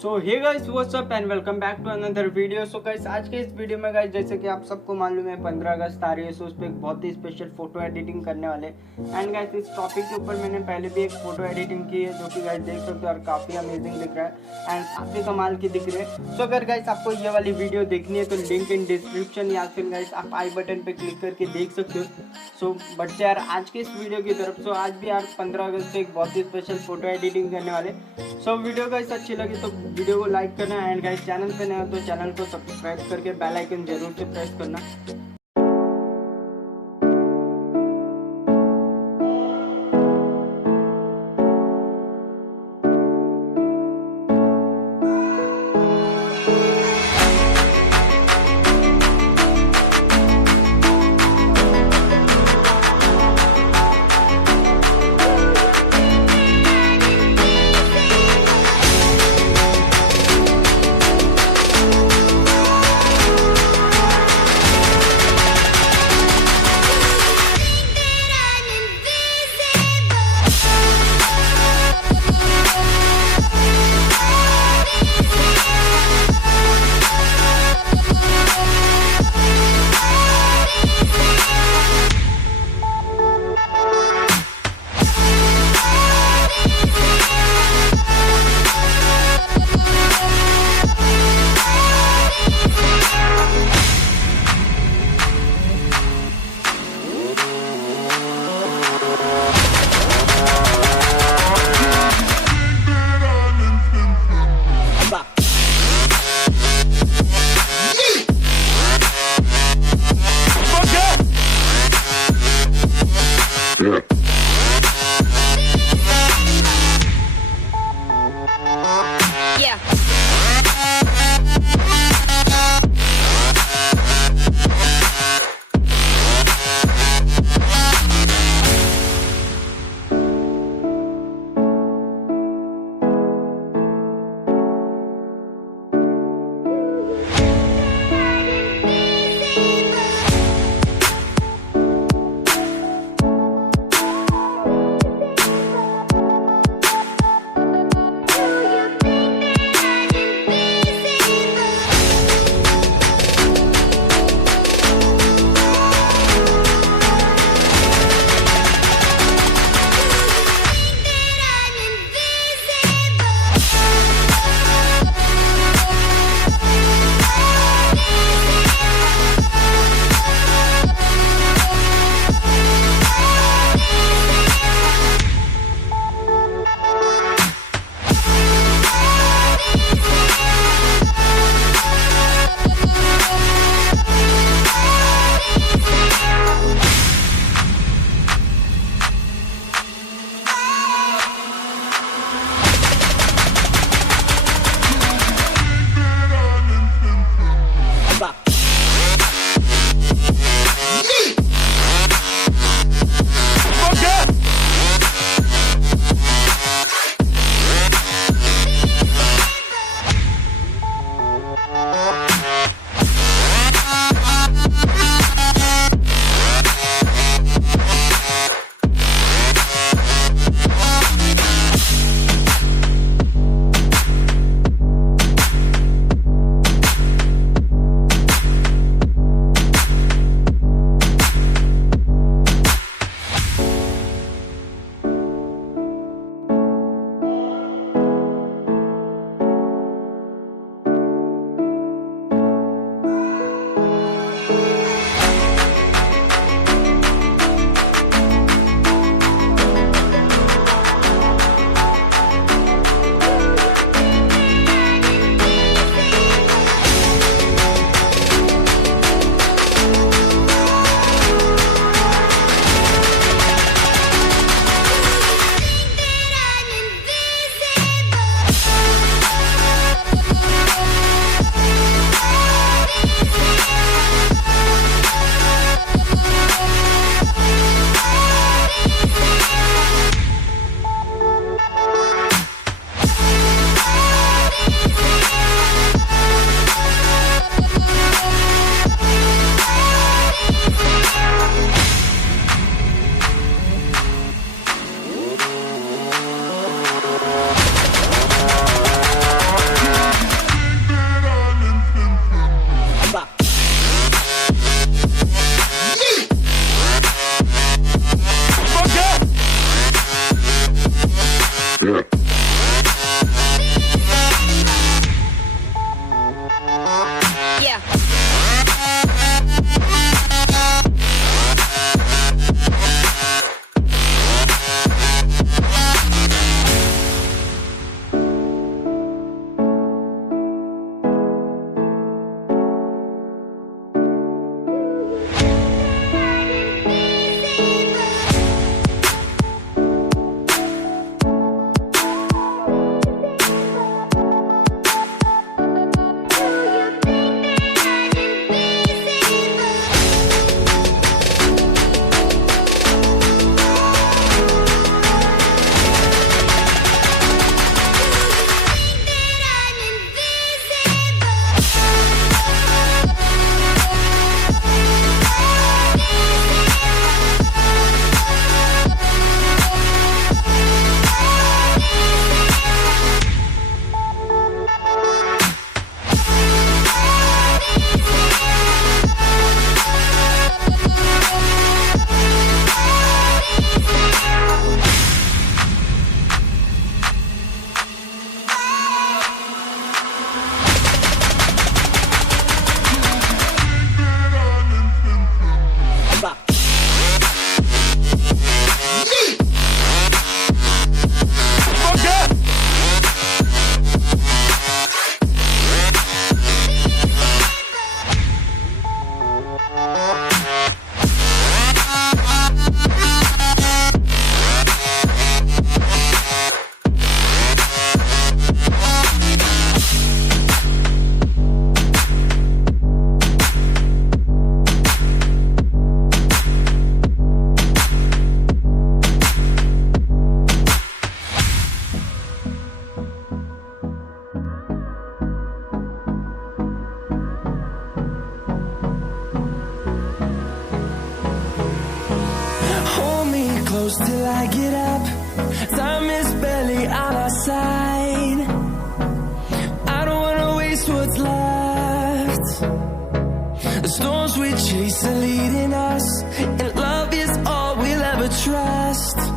So hey guys what's up and welcome back to another video. So guys आज के इस वीडियो में गाइस जैसे कि आप सबको मालूम है 15 अगस्त आ रही है, सो उस पर एक बहुत ही स्पेशल फोटो एडिटिंग करने वाले। एंड गाइस इस टॉपिक के ऊपर मैंने पहले भी एक फोटो एडिटिंग की है जो कि गाइस देख सकते हो और काफ़ी अमेजिंग दिख रहा है एंड काफ़ी कमाल की दिख रही है। सो अगर गाइस आपको ये वाली वीडियो देखनी है तो लिंक इन डिस्क्रिप्शन या फिर गाइस आप आई बटन पर क्लिक करके देख सकते हो। सो बट से यार आज के इस वीडियो की तरफ सो आज भी यार 15 अगस्त को एक बहुत ही स्पेशल फोटो एडिटिंग करने वाले। सो वीडियो गाइस अच्छी लगी तो वीडियो को लाइक करना एंड गाइस चैनल पे नए हो तो चैनल को सब्सक्राइब करके बेल आइकन जरूर से प्रेस करना। close till I get up. Time is barely on our side. I don't wanna waste what's left. The storms we chase are leading us, and love is all we'll ever trust.